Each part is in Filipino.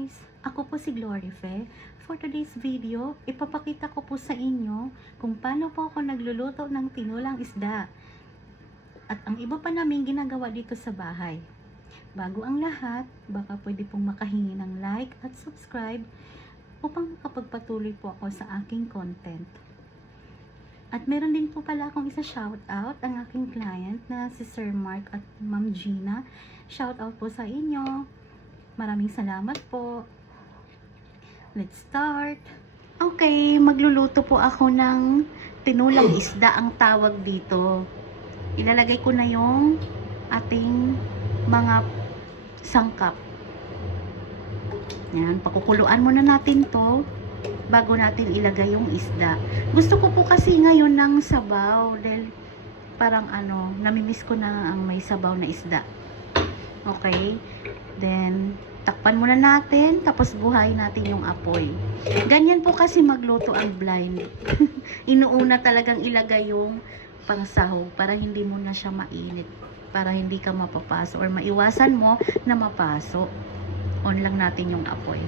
guys! Ako po si Glorife. For today's video, ipapakita ko po sa inyo kung paano po ako nagluluto ng tinulang isda. At ang iba pa namin ginagawa dito sa bahay. Bago ang lahat, baka pwede pong makahingi ng like at subscribe upang makapagpatuloy po ako sa aking content. At meron din po pala akong isa shoutout ang aking client na si Sir Mark at Ma'am Gina. Shoutout po sa inyo. Maraming salamat po. Let's start. Okay, magluluto po ako ng tinulang isda ang tawag dito. Ilalagay ko na yung ating mga sangkap. Yan, pakukuluan muna natin to bago natin ilagay yung isda. Gusto ko po kasi ngayon ng sabaw dahil parang namimiss ko na ang may sabaw na isda. Okay, then takpan muna natin, tapos buhayin natin yung apoy. Ganyan po kasi magluto ang blind. Inuuna talagang ilagay yung pangsahog para hindi mo na siya mainit, para hindi ka mapapaso or maiwasan mo na mapaso. On lang natin yung apoy.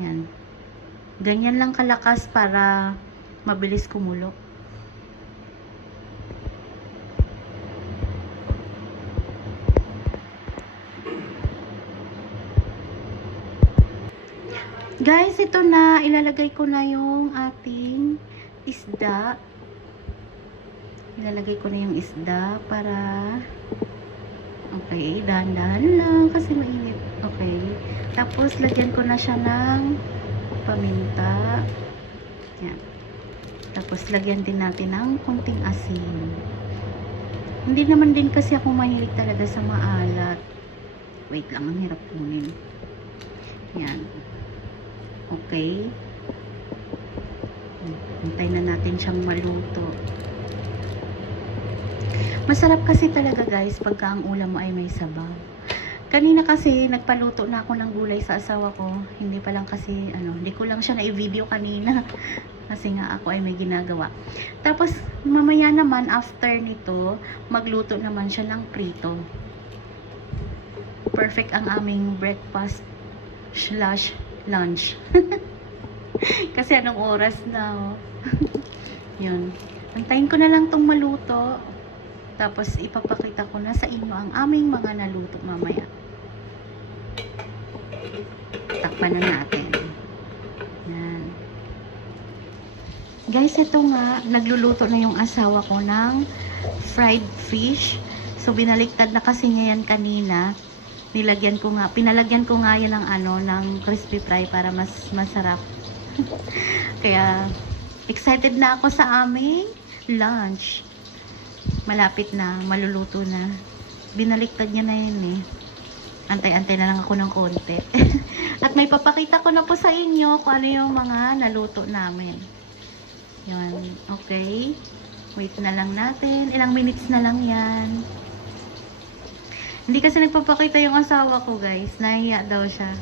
Yan. Ganyan lang kalakas para mabilis kumulo. Guys, ito na, ilalagay ko na yung ating isda. Ilalagay ko na yung isda para okay, dahan-dahan lang kasi mainit. Okay. Tapos lagyan ko na siya ng paminta. Yan. Tapos lagyan din natin ng konting asin. Hindi naman din kasi ako mahilig talaga sa maalat. Wait lang, ang hirap kunin. Yan. Okay. Hintay na natin siyang maluto. Masarap kasi talaga guys pagka ang ulam mo ay may sabaw. Kanina kasi nagpaluto na ako ng gulay sa asawa ko. Hindi pa lang kasi hindi ko lang siya na-i-video kanina. Kasi nga ako ay may ginagawa. Tapos mamaya naman after nito, magluto naman siya ng prito. Perfect ang aming breakfast / lunch. Kasi anong oras na, oh. Yun. Antayin ko na lang tong maluto. Tapos ipapakita ko na sa inyo ang aming mga naluto mamaya. Takpan na natin. Yan. Guys, ito nga, nagluluto na yung asawa ko ng fried fish. So binaliktad na kasi niya yan kanina. Pinalagyan ko nga yan ng crispy fry para mas masarap. Kaya excited na ako sa aming lunch. Malapit na, maluluto na. Binaliktad niya na yun eh. Antay-antay na lang ako ng konti. At may papakita ko na po sa inyo kung ano yung mga naluto namin. Yun, okay. Wait na lang natin. Ilang minutes na lang yan. Hindi kasi nagpapakita yung asawa ko guys. Nahiya daw siya.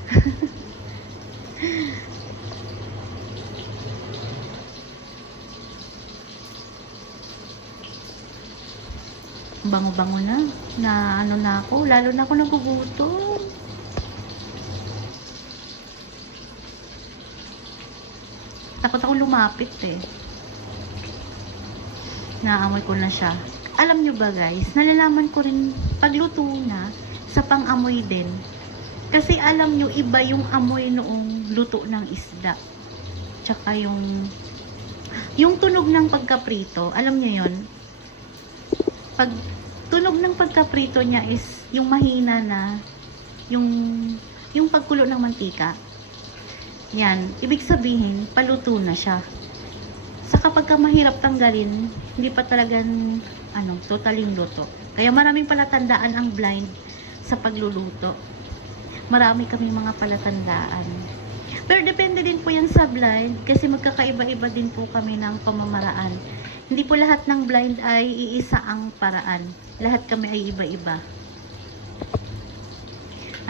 Bango-bango na na ako, lalo na ako nagugutom. Takot ako lumapit eh. Naamoy ko na siya. Alam nyo ba guys, nalalaman ko rin pagluto na sa pang-amoy din. Kasi alam nyo, iba yung amoy noong luto ng isda. Tsaka yung tunog ng pagkaprito, alam nyo yon. Pag tunog ng pagkaprito niya is yung mahina na yung pagkulo ng mantika. Yan, ibig sabihin paluto na siya. Sa kapag mahirap tanggalin, hindi pa talagang totaling luto. Kaya maraming palatandaan ang blind sa pagluluto. Marami kaming mga palatandaan. Pero depende din po yan sa blind kasi magkakaiba-iba din po kami ng pamamaraan. Hindi po lahat ng blind ay iisa ang paraan. Lahat kami ay iba-iba.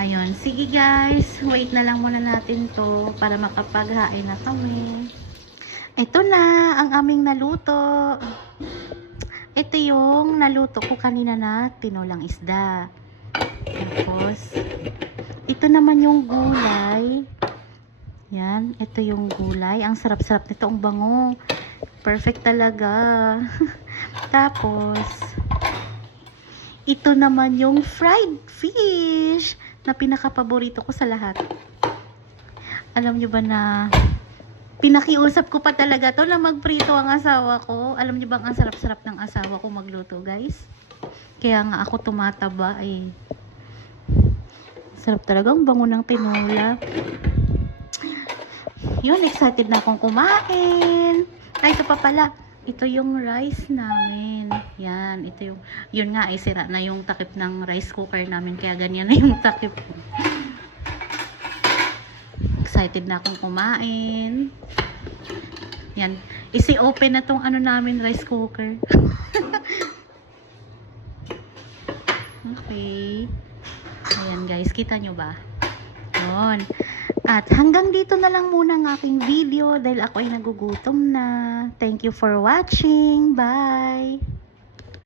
Ayun. Sige guys. Wait na lang muna natin to para makapaghain na kami. Ito na ang aming naluto. Ito yung naluto ko kanina na tinulang isda. Tapos, ito naman yung gulay. Yan, ito yung gulay. Ang sarap-sarap nito, ang bango. Perfect talaga. Tapos, ito naman yung fried fish na pinaka-paborito ko sa lahat. Alam nyo ba na pinakiusap ko pa talaga to na magprito ang asawa ko. Alam nyo ba ang sarap-sarap ng asawa ko magluto, guys? Kaya nga ako tumataba eh. Sarap talaga, ang bango ng tinola. Yun, excited na akong kumain. Ay, ito pa pala. Ito yung rice namin. Yan, ito yung, yun nga, sira na yung takip ng rice cooker namin. Kaya ganyan na yung takip ko. Excited na akong kumain. Yan, isi-open na tong ano namin, rice cooker. Okay. Ayan guys, kita nyo ba? Yun. At hanggang dito na lang muna ang aking video dahil ako ay nagugutom na. Thank you for watching. Bye!